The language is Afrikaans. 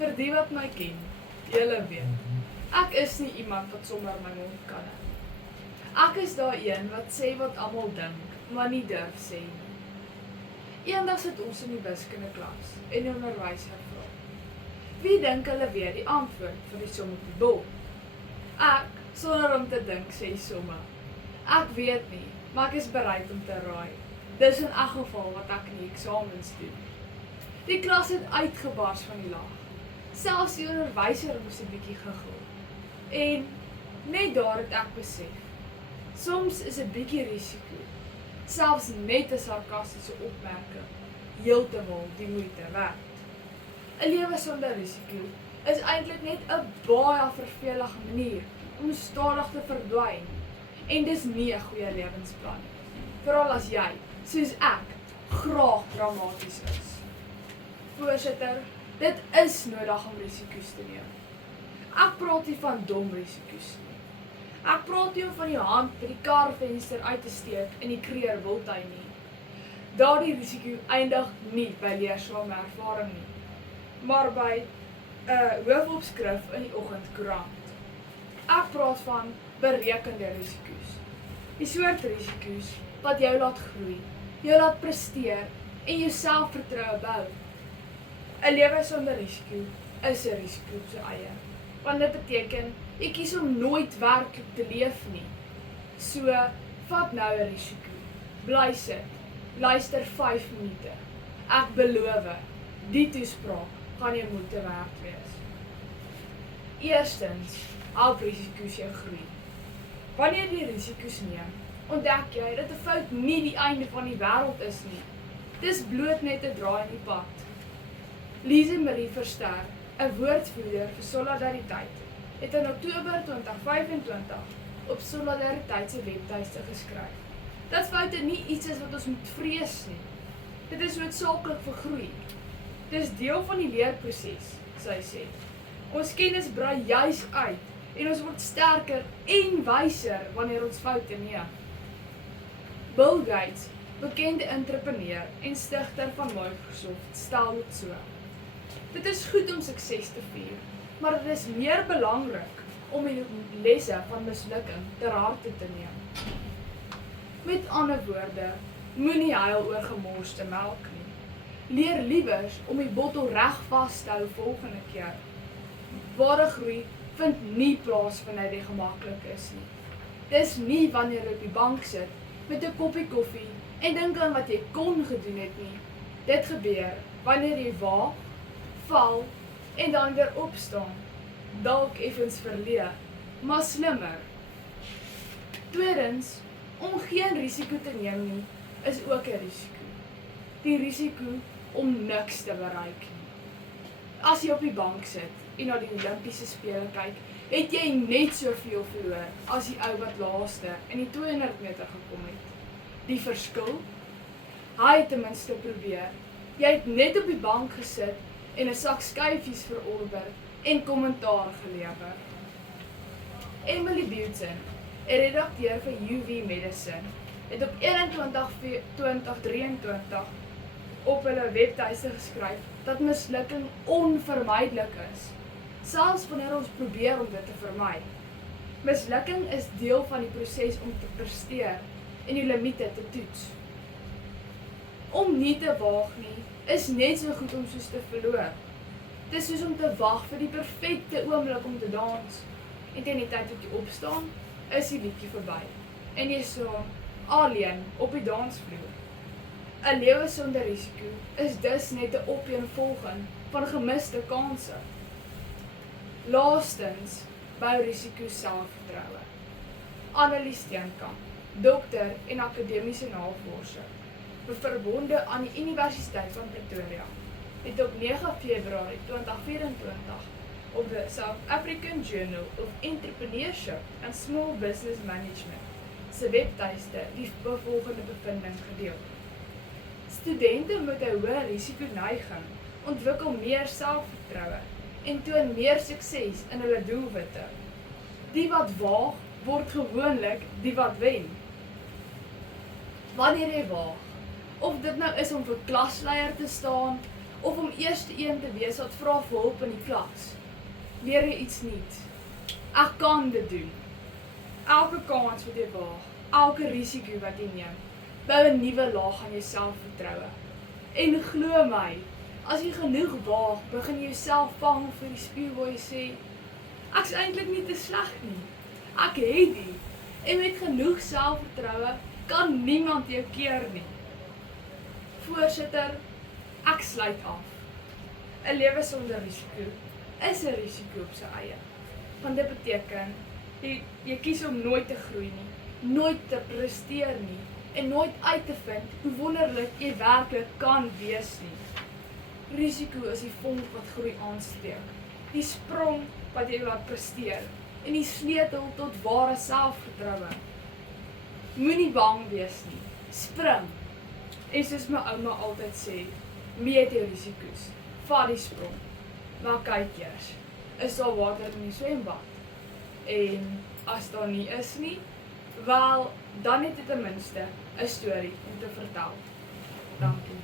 Vir die wat my ken, julle weet, ek is nie iemand wat sommer my mond kan hou. Ek is daai een wat sê wat almal dink, maar nie durf sê nie. Eendag sit ons in die wiskundeklas en die onderwyser vra: wie dink hulle weet die antwoord vir die som op die bord? Ek, sonder om te dink, sê somme: ek weet nie, maar ek is bereid om te raai. Dis in elk geval wat ek in die eksamens doen. Die klas het uitgebars van die lag. Selfs die onderwyser moes 'n bietjie giggel. En net daar het ek besef, soms is 'n bietjie risiko, selfs net 'n sarkastiese opmerking, heeltemal die moeite werd. 'n Lewe sonder risiko is eintlik net 'n baie vervelige manier om stadig te verdwyn. En dis nie 'n goeie lewensplan nie. Veral as jy, soos ek, graag dramaties is. Voorsitter, dit is nodig om risiko's te neem. Ek praat nie van dom risiko's nie. Ek praat nie om van die hand by die karvenster uit te steek in die kreer wildtuin nie. Daardie risiko eindig nie by leersame ervaring nie, maar by 'n hoofopskrif in die oggendkoerant. Ek praat van berekende risiko's. Die soort risiko's wat jou laat groei, jou laat presteer en jou selfvertroue bou. 'n Lewe sonder risiko is 'n risiko op sy eie, want dit beteken jy kies om nooit werklik te leef nie. So, vat nou 'n risiko. Bly sit. Luister 5 minute. Ek beloof, die toespraak gaan jou moeite werd wees. Eerstens, help risiko's jou groei. Wanneer jy risiko's neem, ontdek jy dat 'n fout nie die einde van die wêreld is nie. Dis bloot net 'n draai in die pad. Lise Marie Verster, 'n woordvoerder vir solidariteit, het in Oktober 2025 op Solidariteit se webtuiste geskryf dat foute nie iets is wat ons moet vrees nie. Dit is noodsaaklik vir groei. Dis deel van die leerproses, sy sê. Ons kennis brei juis uit en ons word sterker en wyser wanneer ons foute neem. Bill Gates, bekende entrepreneur en stigter van Microsoft, stel dit so: dit is goed om sukses te vier, maar dit is meer belangrik om die lesse van mislukking ter harte te neem. Met ander woorde, moenie huil oor gemorste melk nie. Leer liewers om die bottel reg vas te hou volgende keer. Ware groei vind nie plaas wanneer jy gemaklik is nie. Dis nie wanneer jy op die bank sit met 'n koppie koffie en dink aan wat jy kon gedoen het nie. Dit gebeur wanneer jy waag, val en dan weer opstaan. Dalk effens verleë, maar slimmer. Tweedens, om geen risiko te neem nie, is ook 'n risiko. Die risiko om niks te bereik nie. As jy op die bank sit en na die Olimpiese spele kyk, het jy net soveel verloor as die ou wat laaste in die 200 meter gekom het. Die verskil? Hy het ten minste probeer. Jy het net op die bank gesit en 'n sak skyfies verorber en kommentaar gelewer. Emily Button, 'n redakteur vir UV Medicine, het op 21/2023 op hulle webtuiste geskryf dat mislukking onvermydelik is, selfs wanneer ons probeer om dit te vermy. Mislukking is deel van die proses om te presteer en die limite te toets. Om nie te waag nie, is net so goed om soos te verloor. Dit is soos om te wag vir die perfekte oomblik om te dans. En teen die tyd wat jy opstaan, is die liedjie verby. En jy so alleen op die dansvloer. 'n Lewe sonder risiko is dus net 'n opeenvolging van gemiste kansse. Laastens, bou risiko selfvertroue. Annelies Steenkamp, dokter en akademiese navorser, verbonde aan die Universiteit van Pretoria, het op 9 Februarie 2024 op the South African Journal of Entrepreneurship and Small Business Management se webtuiste die volgende bevinding gedeel. Studente met 'n hoë risikoneiging ontwikkel meer selfvertroue en toon meer sukses in hulle doelwitte. Die wat waag, word gewoonlik die wat wen. Wanneer jy waag, of dit nou is om vir klasleier te staan, of om eerste een te wees wat vra vir hulp in die klas. Leer jy iets nuuts? Ek kan dit doen. Elke kans wat jy waag, elke risiko wat jy neem, bou 'n nuwe laag aan jou selfvertroue. En glo my, as jy genoeg waag, begin jy jouself vang vir die spieël waar jy sê, ek's eintlik nie te sleg nie. Ek het dit. En met genoeg selfvertroue kan niemand jou keer nie. Voorsitter, ek sluit af. 'n Lewe sonder risiko is 'n risiko op sy eie. Want dit beteken, jy kies om nooit te groei nie, nooit te presteer nie, en nooit uit te vind hoe wonderlik jy werklik kan wees nie. Risiko is die vonk wat groei aansteek, die sprong wat jy laat presteer, en die sleutel tot ware selfvertroue. Moenie bang wees nie, spring. En soos my ouma altyd sê, meet jou risiko's, vat die sprong. Maar kyk eers, is daar water in die swembad? En as daar nie is nie, wel, dan het jy ten minste 'n storie om te vertel. Dankie.